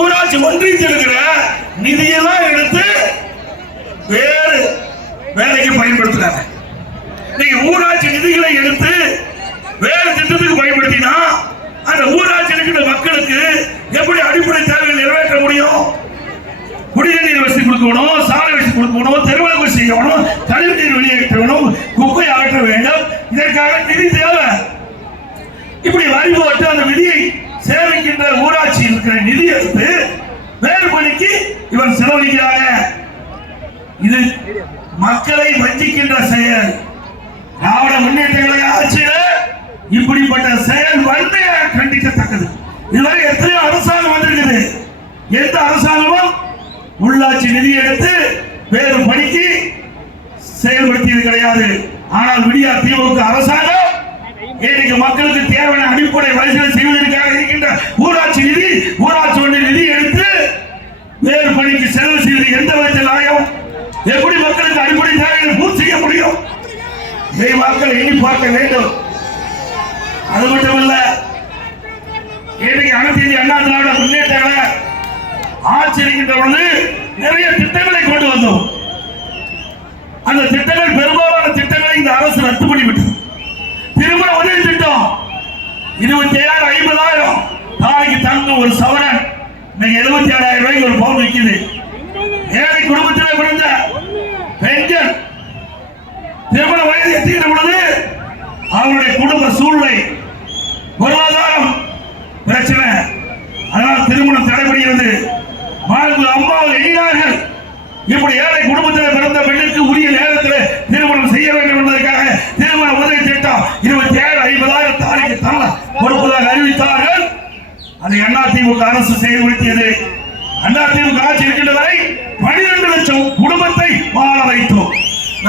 ஊராட்சி ஒன்றியத்தில் இருக்கிற நிதியெல்லாம் எடுத்து வேறு வேலைக்கு பயன்படுத்துறாங்க. நீங்க ஊராட்சி நிதிகளை எடுத்து வேறு திட்டத்துக்கு பயன்படுத்தினா அந்த ஊராட்சி இருக்கிற மக்களுக்கு எப்படி அடிப்படை தேவைகள் நிறைவேற்ற முடியும்? குடிநீர் வசதி கொடுக்கணும், சாலை வசதி கொடுக்கணும், தெருவிளக்கு செய்யணும், கழிவுநீர் வெளியேற்றணும், குப்பை அகற்ற வேண்டும். இதற்காக நிதி தேவை. இப்படி வரி போட்டு அந்த நிதியை சேமிக்கின்ற ஊராட்சி இருக்கிற நிதி எடுத்து வேறு பணிக்கு இவர் செலவழிக்கிறாங்க. இது மக்களை வஞ்சிக்கின்ற செயல். திராவிட முன்னேற்ற கழக ஆட்சியில் இப்படிப்பட்ட செயல் வன்மையாக கண்டிக்கத்தக்கது. இதுவரை எத்தனையோ அரசாங்கம் வந்திருக்குது. எந்த அரசாங்கமும் உள்ளாட்சி நிதி எடுத்து வேறு பணிக்கு செயல்படுத்தியது கிடையாது. ஆனால் விடியா திமுக அரசாங்கம் இன்னைக்கு மக்களுக்கு தேவையான அடிப்படை வசதிகளை செய்வதற்காக இருக்கின்ற ஊராட்சி நிதி, ஊராட்சி ஒன்றிய நிதி எடுத்து வேறு பணிக்கு செலவு செய்வது எந்த விதத்தில் நியாயம்? எப்படி மக்களுக்கு அடிப்படை தேவைகளை பூர்த்தி செய்ய முடியும்? இதை மக்கள் எண்ணி பார்க்க வேண்டும். அது மட்டுமல்ல, இன்னைக்கு அனைத்து இந்திய அண்ணா திராவிட முன்னேற்ற கழக ஆட்சி இருக்கின்ற பொழுது நிறைய திட்டங்களை கொண்டு வந்தோம். அந்த திட்டங்கள் பெரும்பாலான திட்டங்களை இந்த அரசு ரத்து பண்ணிவிட்டது. திருமண உதவி திட்டம் 27,000 50,000 நாளைக்கு தங்க ஒரு சவரன் இன்னைக்கு 77,000 ரூபாய்க்கு ஒரு பவுன் விற்குது. ஏழை குடும்பத்தில் பிறந்த பெண்கள் திருமண வயது எத்துகின்ற பொழுது அவருடைய குடும்ப சூழ்நிலை பொருளாதாரம் பிரச்சனை, அதனால் திருமணம் தடைபடுகிறது. மாண்பு அம்மாவில் எண்ணினார்கள், இப்படி ஏழை குடும்பத்தில் பிறந்த பெண்ணுக்கு உரிய நேரத்தில் திருமணம் செய்ய வேண்டும் என்பதற்காக திருமண உதவி திட்டம் 27,000 50,000 தாலிக்கு தள்ள கொடுப்பதாக அறிவித்தார்கள். அதை அதிமுக அரசு செயல்படுத்தியது. அதிமுக ஆட்சி இருக்கின்ற வரை 12 லட்சம் குடும்பத்தை